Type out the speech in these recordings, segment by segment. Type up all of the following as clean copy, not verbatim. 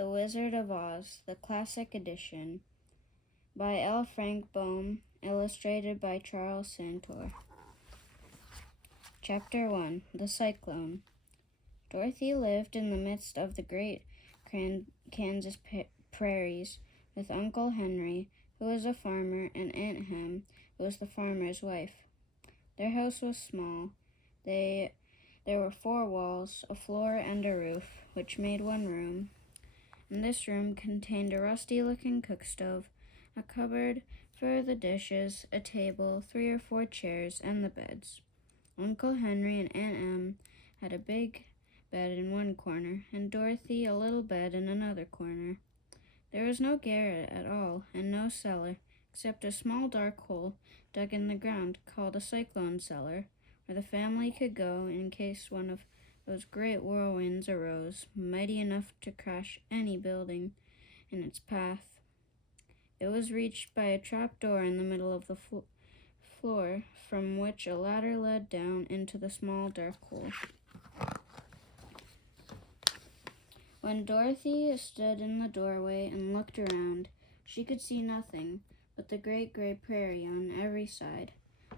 The Wizard of Oz, the Classic Edition, by L. Frank Baum, illustrated by Charles Santore. Chapter 1. The Cyclone. Dorothy lived in the midst of the great Kansas prairies with Uncle Henry, who was a farmer, and Aunt Hem, who was the farmer's wife. Their house was small. There were 4 walls, a floor, and a roof, which made one room. And this room contained a rusty-looking cook stove, a cupboard for the dishes, a table, 3 or 4 chairs, and the beds. Uncle Henry and Aunt Em had a big bed in one corner, and Dorothy a little bed in another corner. There was no garret at all, and no cellar, except a small dark hole dug in the ground called a cyclone cellar, where the family could go in case one of those great whirlwinds arose, mighty enough to crash any building in its path. It was reached by a trap door in the middle of the floor, from which a ladder led down into the small dark hole. When Dorothy stood in the doorway and looked around, she could see nothing but the great gray prairie on every side.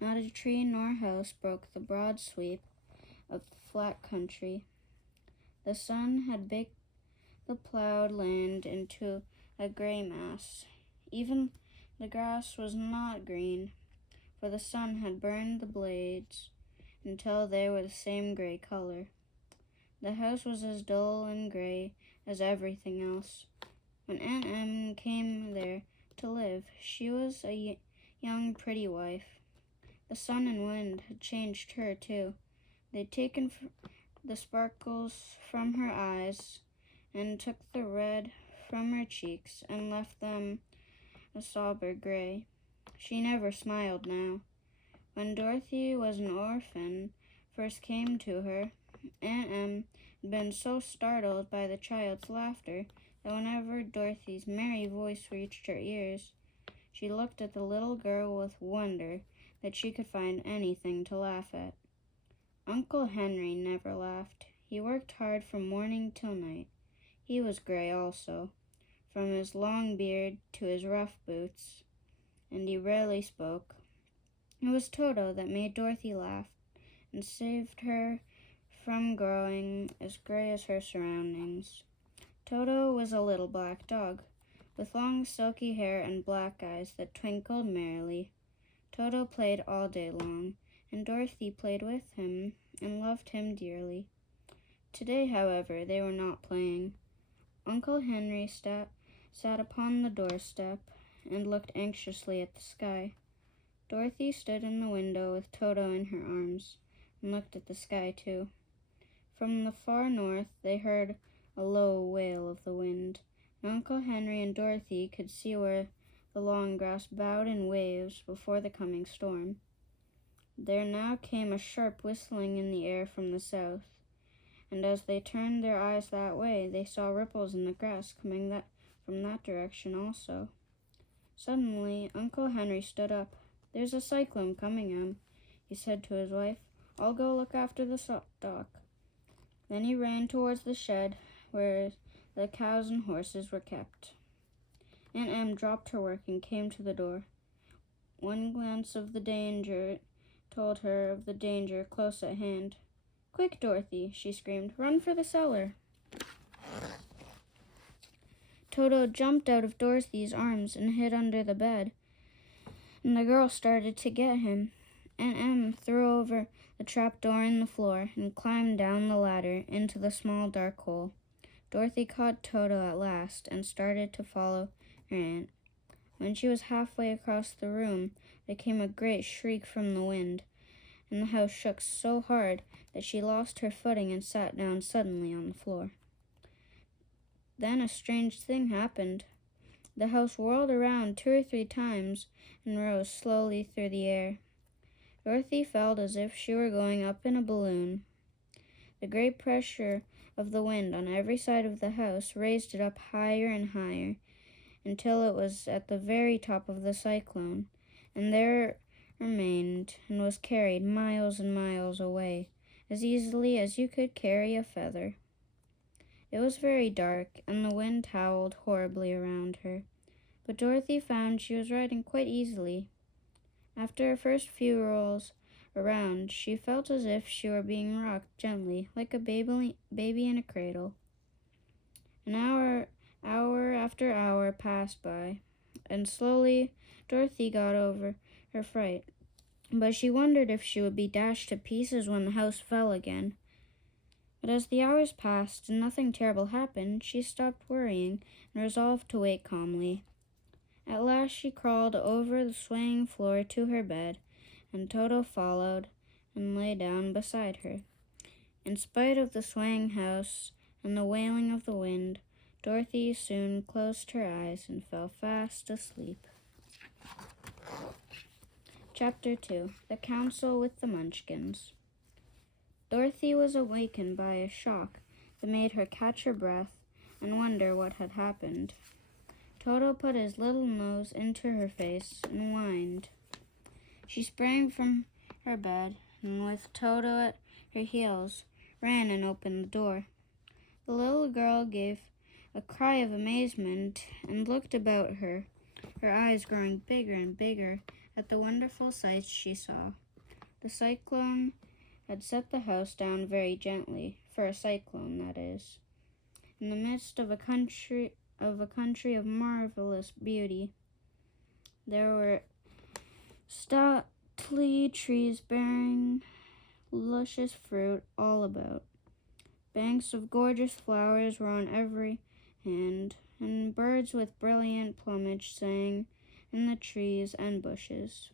Not a tree nor house broke the broad sweep of flat country. The sun had baked the plowed land into a gray mass. Even the grass was not green, for the sun had burned the blades until they were the same gray color. The house was as dull and gray as everything else. When Aunt Em came there to live, she was a young, pretty wife. The sun and wind had changed her, too. They'd taken the sparkles from her eyes and took the red from her cheeks and left them a sober gray. She never smiled now. When Dorothy was an orphan first came to her, Aunt Em had been so startled by the child's laughter that whenever Dorothy's merry voice reached her ears, she looked at the little girl with wonder that she could find anything to laugh at. Uncle Henry never laughed. He worked hard from morning till night. He was gray also, from his long beard to his rough boots, and he rarely spoke. It was Toto that made Dorothy laugh and saved her from growing as gray as her surroundings. Toto was a little black dog, with long silky hair and black eyes that twinkled merrily. Toto played all day long, and Dorothy played with him and loved him dearly. Today, however, they were not playing. Uncle Henry sat upon the doorstep and looked anxiously at the sky. Dorothy stood in the window with Toto in her arms and looked at the sky, too. From the far north, they heard a low wail of the wind, and Uncle Henry and Dorothy could see where the long grass bowed in waves before the coming storm. There now came a sharp whistling in the air from the south, and as they turned their eyes that way, they saw ripples in the grass coming from that direction also. Suddenly, Uncle Henry stood up. "There's a cyclone coming, Em," he said to his wife. "I'll go look after the stock." Then he ran towards the shed where the cows and horses were kept. Aunt Em dropped her work and came to the door. One glance of the danger told her of the danger close at hand. "Quick, Dorothy," she screamed, "run for the cellar." Toto jumped out of Dorothy's arms and hid under the bed, and the girl started to get him. Aunt Em threw over the trap door in the floor and climbed down the ladder into the small dark hole. Dorothy caught Toto at last and started to follow her aunt. When she was halfway across the room, there came a great shriek from the wind, and the house shook so hard that she lost her footing and sat down suddenly on the floor. Then a strange thing happened. The house whirled around 2 or 3 times and rose slowly through the air. Dorothy felt as if she were going up in a balloon. The great pressure of the wind on every side of the house raised it up higher and higher until it was at the very top of the cyclone, and there it remained and was carried miles and miles away, as easily as you could carry a feather. It was very dark, and the wind howled horribly around her. But Dorothy found she was riding quite easily. After her first few rolls around, she felt as if she were being rocked gently, like a baby in a cradle. An hour after hour passed by, and slowly Dorothy got over her fright. But she wondered if she would be dashed to pieces when the house fell again. But as the hours passed and nothing terrible happened, she stopped worrying and resolved to wait calmly. At last she crawled over the swaying floor to her bed, and Toto followed and lay down beside her. In spite of the swaying house and the wailing of the wind, Dorothy soon closed her eyes and fell fast asleep. Chapter 2. The Council with the Munchkins. Dorothy was awakened by a shock that made her catch her breath and wonder what had happened. Toto put his little nose into her face and whined. She sprang from her bed and, with Toto at her heels, ran and opened the door. The little girl gave a cry of amazement and looked about her, her eyes growing bigger and bigger at the wonderful sights she saw. The cyclone had set the house down very gently, for a cyclone, that is, in the midst of a country of marvelous beauty. There were stately trees bearing luscious fruit all about. Banks of gorgeous flowers were on every hand, and birds with brilliant plumage sang in the trees and bushes.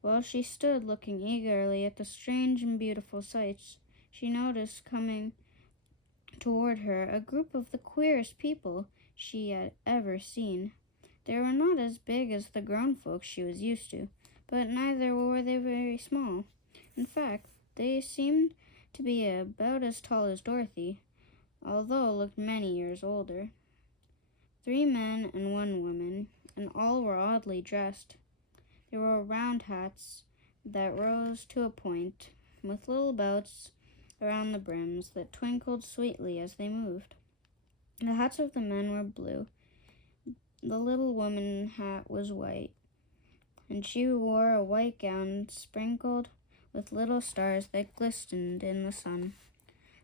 While she stood looking eagerly at the strange and beautiful sights, she noticed coming toward her a group of the queerest people she had ever seen. They were not as big as the grown folks she was used to, but neither were they very small. In fact, they seemed to be about as tall as Dorothy, although looked many years older. 3 men and 1 woman, and all were oddly dressed. They wore round hats that rose to a point, with little belts around the brims that twinkled sweetly as they moved. The hats of the men were blue. The little woman's hat was white, and she wore a white gown sprinkled with little stars that glistened in the sun.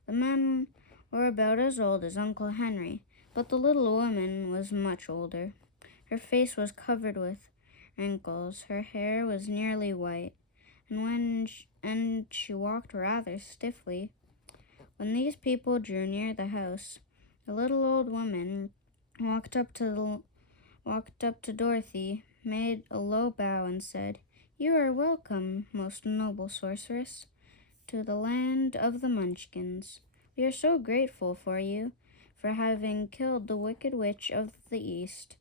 The men were about as old as Uncle Henry, but the little woman was much older. Her face was covered with wrinkles, her hair was nearly white, and she walked rather stiffly. When these people drew near the house, the little old woman walked up to Dorothy, made a low bow, and said, "You are welcome, most noble sorceress, to the land of the Munchkins. We are so grateful for you, for having killed the wicked witch of the East,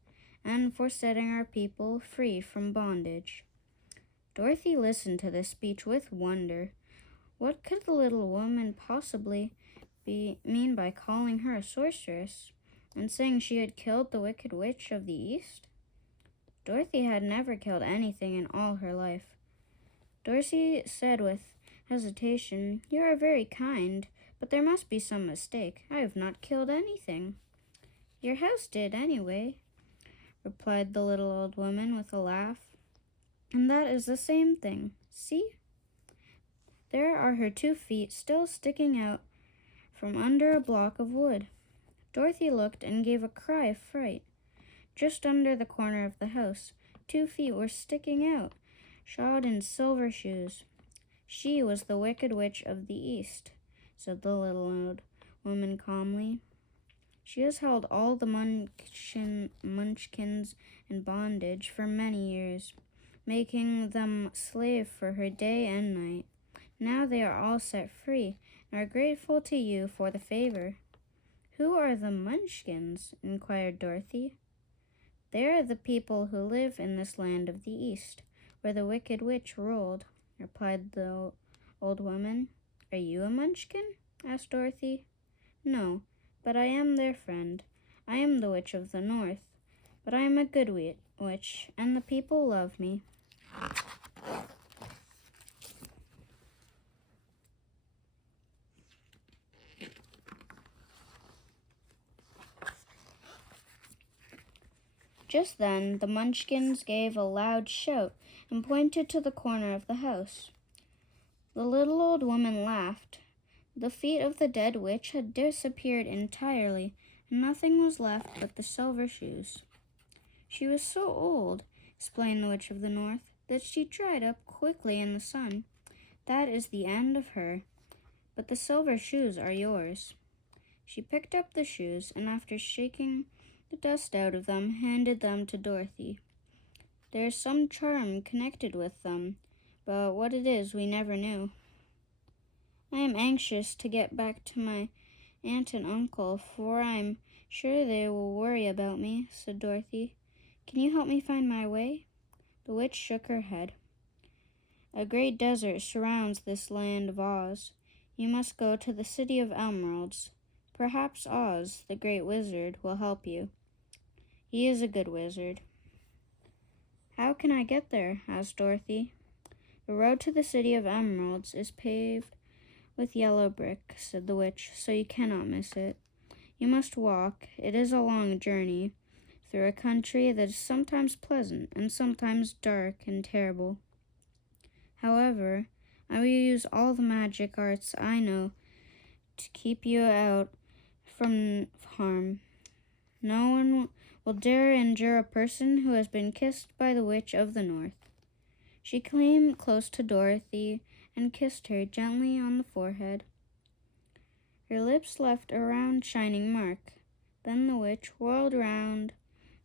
and for setting our people free from bondage." Dorothy listened to this speech with wonder. What could the little woman possibly mean by calling her a sorceress, and saying she had killed the wicked witch of the East? Dorothy had never killed anything in all her life. Dorothy said with hesitation, "You are very kind, but there must be some mistake. I have not killed anything." "Your house did, anyway," replied the little old woman with a laugh. "And that is the same thing. See? There are her 2 feet still sticking out from under a block of wood." Dorothy looked and gave a cry of fright. Just under the corner of the house, 2 feet were sticking out, shod in silver shoes. "She was the wicked witch of the East," said the little old woman calmly. "She has held all the munchkins in bondage for many years, making them slave for her day and night. Now they are all set free and are grateful to you for the favor." "Who are the Munchkins?" inquired Dorothy. "They are the people who live in this land of the East, where the wicked witch ruled," replied the old woman. "Are you a Munchkin?" asked Dorothy. "No, but I am their friend. I am the Witch of the North, but I am a good witch, and the people love me." Just then, the Munchkins gave a loud shout and pointed to the corner of the house. The little old woman laughed. The feet of the dead witch had disappeared entirely, and nothing was left but the silver shoes. She was so old, explained the Witch of the North, that she dried up quickly in the sun. That is the end of her, but the silver shoes are yours. She picked up the shoes, and after shaking the dust out of them, handed them to Dorothy. There is some charm connected with them, but what it is we never knew. I am anxious to get back to my aunt and uncle, for I am sure they will worry about me, said Dorothy. Can you help me find my way? The witch shook her head. A great desert surrounds this land of Oz. You must go to the City of Emeralds. Perhaps Oz, the great wizard, will help you. He is a good wizard. How can I get there? Asked Dorothy. The road to the City of Emeralds is paved with yellow brick, said the witch, so you cannot miss it. You must walk. It is a long journey through a country that is sometimes pleasant and sometimes dark and terrible. However, I will use all the magic arts I know to keep you out from harm. No one will dare injure a person who has been kissed by the Witch of the North. She came close to Dorothy and kissed her gently on the forehead. Her lips left a round shining mark. Then the witch whirled round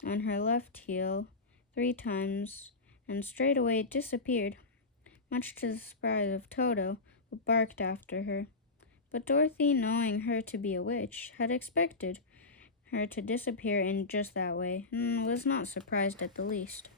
on her left heel 3 times and straightway disappeared, much to the surprise of Toto, who barked after her. But Dorothy, knowing her to be a witch, had expected her to disappear in just that way, and was not surprised at the least.